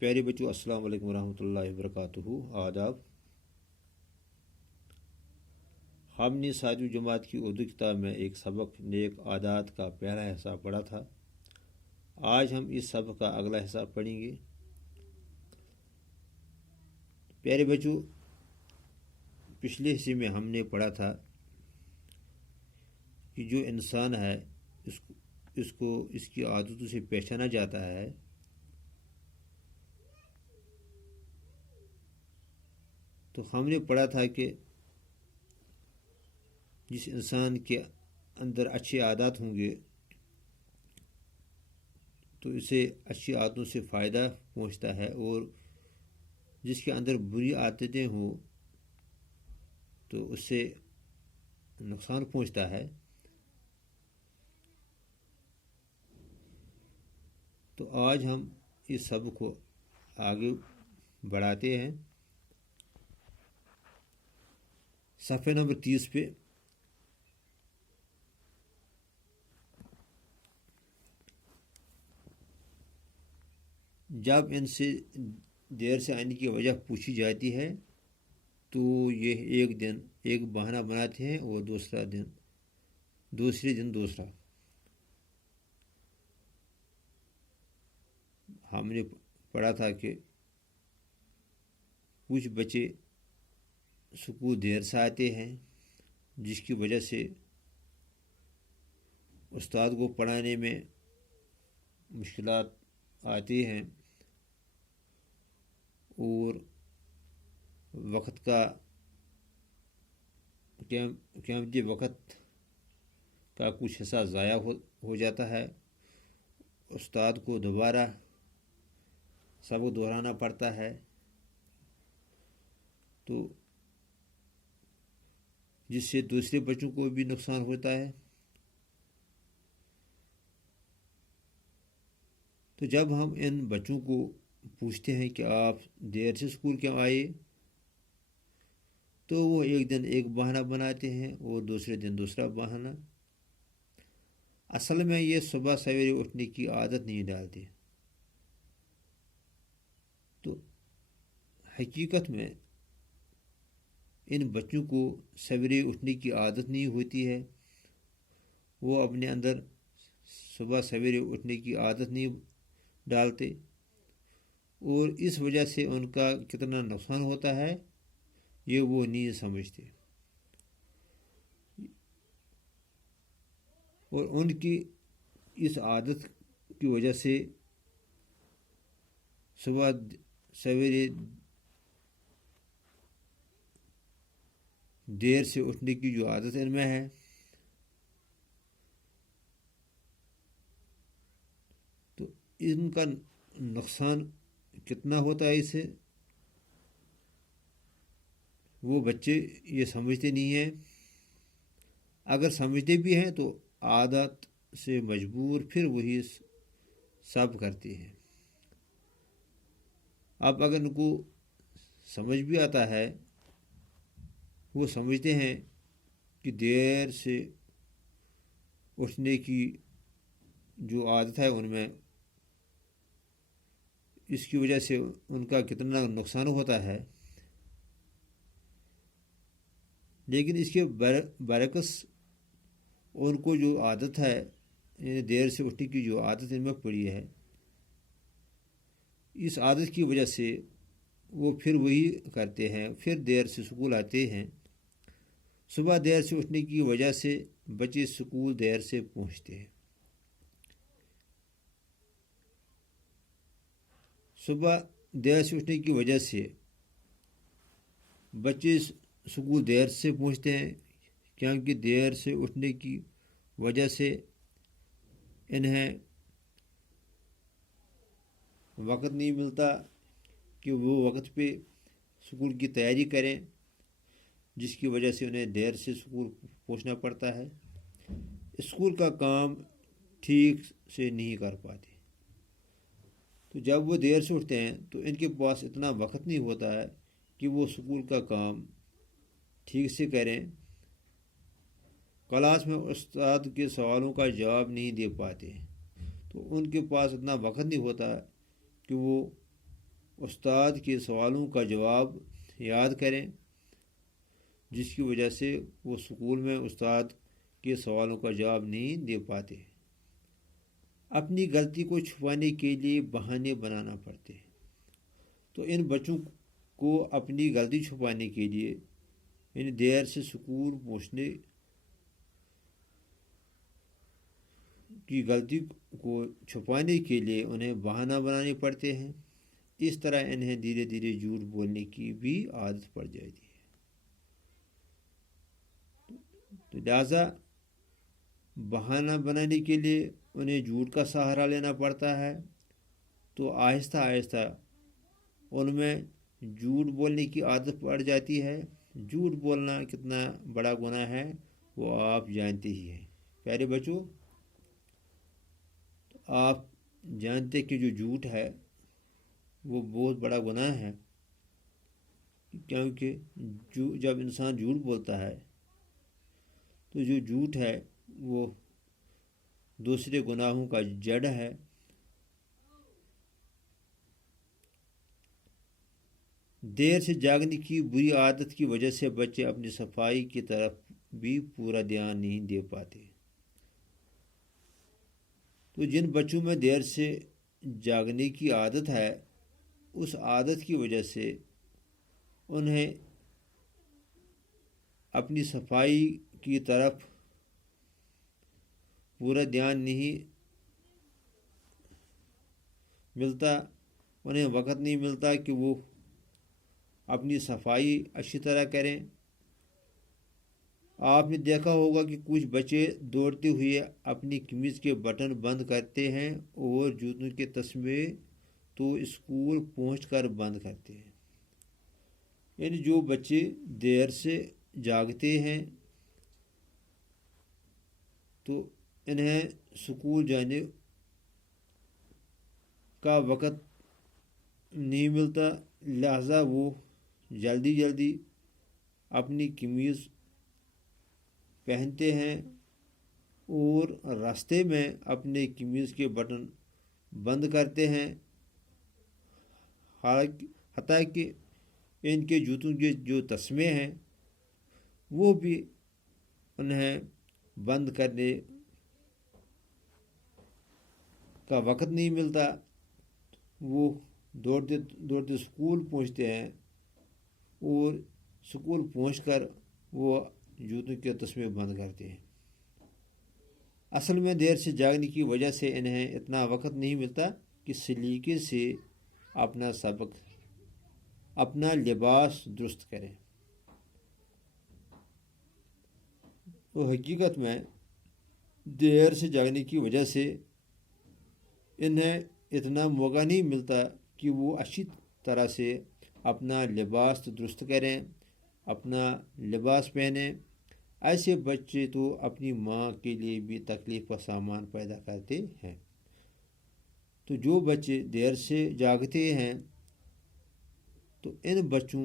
پیارے بچوں، السلام علیکم ورحمۃ اللہ وبرکاتہ۔ آداب۔ ہم نے 7ویں جماعت کی اردو کتاب میں ایک سبق نیک عادات کا پہلا حصہ پڑھا تھا۔ آج ہم اس سبق کا اگلا حصہ پڑھیں گے۔ پیارے بچوں، پچھلے حصے میں ہم نے پڑھا تھا کہ جو انسان ہے اس کو اس کی عادتوں سے پہچانا جاتا ہے۔ تو ہم نے پڑھا تھا کہ جس انسان کے اندر اچھے عادات ہوں گے تو اسے اچھی عادتوں سے فائدہ پہنچتا ہے، اور جس کے اندر بری عادتیں ہوں تو اس سے نقصان پہنچتا ہے۔ تو آج ہم اس سبق کو آگے بڑھاتے ہیں۔ صفحہ نمبر 30 پہ جب ان سے دیر سے آنے کی وجہ پوچھی جاتی ہے تو یہ ایک دن ایک بہانہ بناتے ہیں اور دوسرے دن دوسرا۔ ہم نے پڑھا تھا کہ کچھ بچے اسکول دیر سے آتے ہیں، جس کی وجہ سے استاد کو پڑھانے میں مشکلات آتی ہیں، اور وقت کا قیمتی وقت کا کچھ حصہ ضائع ہو جاتا ہے۔ استاد کو دوبارہ سبق دہرانا پڑتا ہے، تو جس سے دوسرے بچوں کو بھی نقصان ہوتا ہے۔ تو جب ہم ان بچوں کو پوچھتے ہیں کہ آپ دیر سے اسکول کیوں آئے، تو وہ ایک دن ایک بہانہ بناتے ہیں اور دوسرے دن دوسرا بہانہ۔ اصل میں یہ صبح سویرے اٹھنے کی عادت نہیں ڈالتے۔ تو حقیقت میں ان بچوں کو سویرے اٹھنے کی عادت نہیں ہوتی ہے، وہ اپنے اندر صبح سویرے اٹھنے کی عادت نہیں ڈالتے، اور اس وجہ سے ان کا کتنا نقصان ہوتا ہے یہ وہ نہیں سمجھتے، اور ان کی اس عادت کی وجہ سے صبح سویرے دیر سے اٹھنے کی جو عادت ان میں ہے، تو ان کا نقصان کتنا ہوتا ہے اس سے وہ بچے یہ سمجھتے نہیں ہیں۔ اگر سمجھتے بھی ہیں تو عادت سے مجبور پھر وہی سب کرتے ہیں۔ اب اگر ان کو سمجھ بھی آتا ہے، وہ سمجھتے ہیں کہ دیر سے اٹھنے کی جو عادت ہے ان میں، اس کی وجہ سے ان کا کتنا نقصان ہوتا ہے، لیکن اس کے برعکس ان کو جو عادت ہے، یعنی دیر سے اٹھنے کی جو عادت ان میں پڑی ہے، اس عادت کی وجہ سے وہ پھر وہی کرتے ہیں، پھر دیر سے اسکول آتے ہیں۔ صبح دیر سے اٹھنے کی وجہ سے بچے اسکول دیر سے پہنچتے ہیں۔ صبح دیر سے اٹھنے کی وجہ سے بچے اسکول دیر سے پہنچتے ہیں، کیونکہ دیر سے اٹھنے کی وجہ سے انہیں وقت نہیں ملتا کہ وہ وقت پہ اسکول کی تیاری کریں، جس کی وجہ سے انہیں دیر سے اسکول پہنچنا پڑتا ہے۔ اسکول کا کام ٹھیک سے نہیں کر پاتے۔ تو جب وہ دیر سے اٹھتے ہیں تو ان کے پاس اتنا وقت نہیں ہوتا ہے کہ وہ اسکول کا کام ٹھیک سے کریں۔ کلاس میں استاد کے سوالوں کا جواب نہیں دے پاتے، تو ان کے پاس اتنا وقت نہیں ہوتا کہ وہ استاد کے سوالوں کا جواب یاد کریں، جس کی وجہ سے وہ اسکول میں استاد کے سوالوں کا جواب نہیں دے پاتے۔ اپنی غلطی کو چھپانے کے لیے بہانے بنانا پڑتے ہیں۔ تو ان بچوں کو اپنی غلطی چھپانے کے لیے، یعنی دیر سے اسکول پہنچنے کی غلطی کو چھپانے کے لیے انہیں بہانہ بنانے پڑتے ہیں۔ اس طرح انہیں دھیرے دھیرے جھوٹ بولنے کی بھی عادت پڑ جاتی ہے۔ تو لہٰذا بہانہ بنانے کے لیے انہیں جھوٹ کا سہارا لینا پڑتا ہے۔ تو آہستہ آہستہ ان میں جھوٹ بولنے کی عادت پڑ جاتی ہے۔ جھوٹ بولنا کتنا بڑا گناہ ہے وہ آپ جانتے ہی ہیں۔ پیارے بچوں، آپ جانتے کہ جو جھوٹ ہے وہ بہت بڑا گناہ ہے، کیونکہ جب انسان جھوٹ بولتا ہے تو جو جھوٹ ہے وہ دوسرے گناہوں کا جڑ ہے۔ دیر سے جاگنے کی بری عادت کی وجہ سے بچے اپنی صفائی کی طرف بھی پورا دھیان نہیں دے پاتے۔ تو جن بچوں میں دیر سے جاگنے کی عادت ہے، اس عادت کی وجہ سے انہیں اپنی صفائی کی طرف پورا دھیان نہیں ملتا، انہیں وقت نہیں ملتا کہ وہ اپنی صفائی اچھی طرح کریں۔ آپ نے دیکھا ہوگا کہ کچھ بچے دوڑتے ہوئے اپنی قمیض کے بٹن بند کرتے ہیں اور جوتوں کے تسمے تو اسکول پہنچ کر بند کرتے ہیں۔ یعنی جو بچے دیر سے جاگتے ہیں تو انہیں اسکول جانے کا وقت نہیں ملتا، لہذا وہ جلدی جلدی اپنی قمیض پہنتے ہیں اور راستے میں اپنے قمیض کے بٹن بند کرتے ہیں، حتیٰ کہ ان کے جوتوں کے جو تسمے ہیں وہ بھی انہیں بند کرنے کا وقت نہیں ملتا۔ وہ دوڑتے دوڑتے اسکول پہنچتے ہیں اور اسکول پہنچ کر وہ جوتوں کے تسمے بند کرتے ہیں۔ اصل میں دیر سے جاگنے کی وجہ سے انہیں اتنا وقت نہیں ملتا کہ سلیقے سے اپنا سبق، اپنا لباس درست کریں۔ وہ حقیقت میں دیر سے جاگنے کی وجہ سے انہیں اتنا موقع نہیں ملتا کہ وہ اچھی طرح سے اپنا لباس درست کریں، اپنا لباس پہنیں۔ ایسے بچے تو اپنی ماں کے لیے بھی تکلیف کا سامان پیدا کرتے ہیں۔ تو جو بچے دیر سے جاگتے ہیں تو ان بچوں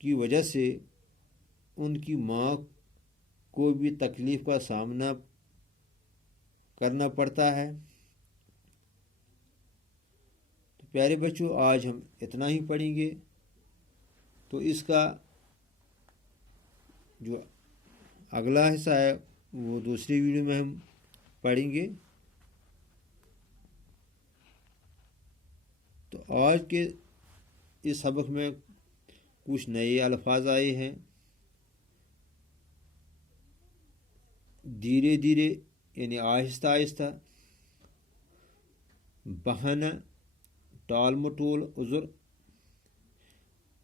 کی وجہ سے ان کی ماں کو بھی تکلیف کا سامنا کرنا پڑتا ہے۔ تو پیارے بچوں، آج ہم اتنا ہی پڑھیں گے، تو اس کا جو اگلا حصہ ہے وہ دوسری ویڈیو میں ہم پڑھیں گے۔ تو آج کے اس سبق میں کچھ نئے الفاظ آئے ہیں۔ دھیرے دھیرے یعنی آہستہ آہستہ، بہانہ، ٹال مٹول، عذر،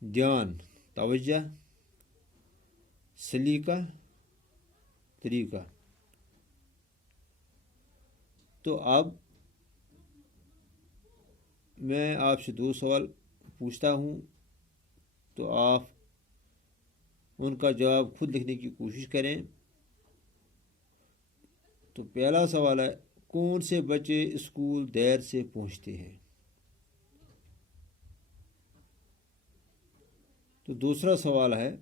دھیان، توجہ، سلیقہ، طریقہ۔ تو اب میں آپ سے 2 سوال پوچھتا ہوں، تو آپ ان کا جواب خود لکھنے کی کوشش کریں۔ تو پہلا سوال ہے، کون سے بچے اسکول دیر سے پہنچتے ہیں؟ تو دوسرا سوال ہے،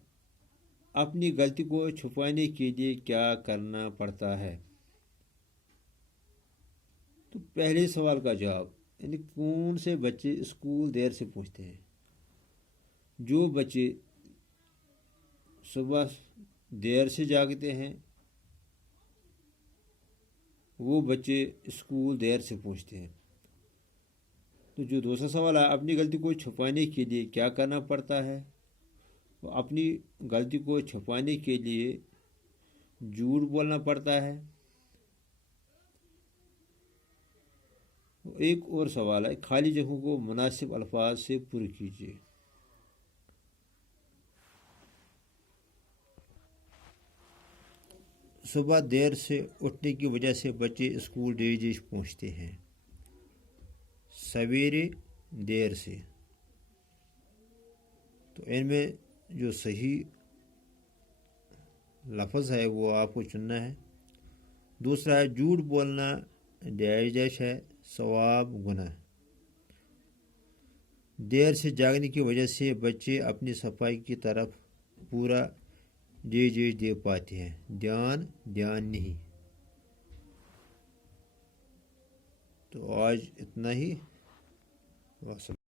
اپنی غلطی کو چھپانے کے لیے کیا کرنا پڑتا ہے؟ تو پہلے سوال کا جواب، یعنی کون سے بچے اسکول دیر سے پہنچتے ہیں؟ جو بچے صبح دیر سے جاگتے ہیں وہ بچے اسکول دیر سے پہنچتے ہیں۔ تو جو دوسرا سوال ہے، اپنی غلطی کو چھپانے کے لیے کیا کرنا پڑتا ہے؟ تو اپنی غلطی کو چھپانے کے لیے جھوٹ بولنا پڑتا ہے۔ ایک اور سوال ہے، خالی جگہوں کو مناسب الفاظ سے پر کیجیے۔ صبح دیر سے اٹھنے کی وجہ سے بچے اسکول ڈیش پہنچتے ہیں۔ سویرے دیر سے، تو ان میں جو صحیح لفظ ہے وہ آپ کو چننا ہے۔ دوسرا ہے جھوٹ بولنا ڈیش ہے، ثواب گناہ۔ دیر سے جاگنے کی وجہ سے بچے اپنی صفائی کی طرف پورا دے پاتے ہیں، دھیان نہیں۔ تو آج اتنا ہی، وصل۔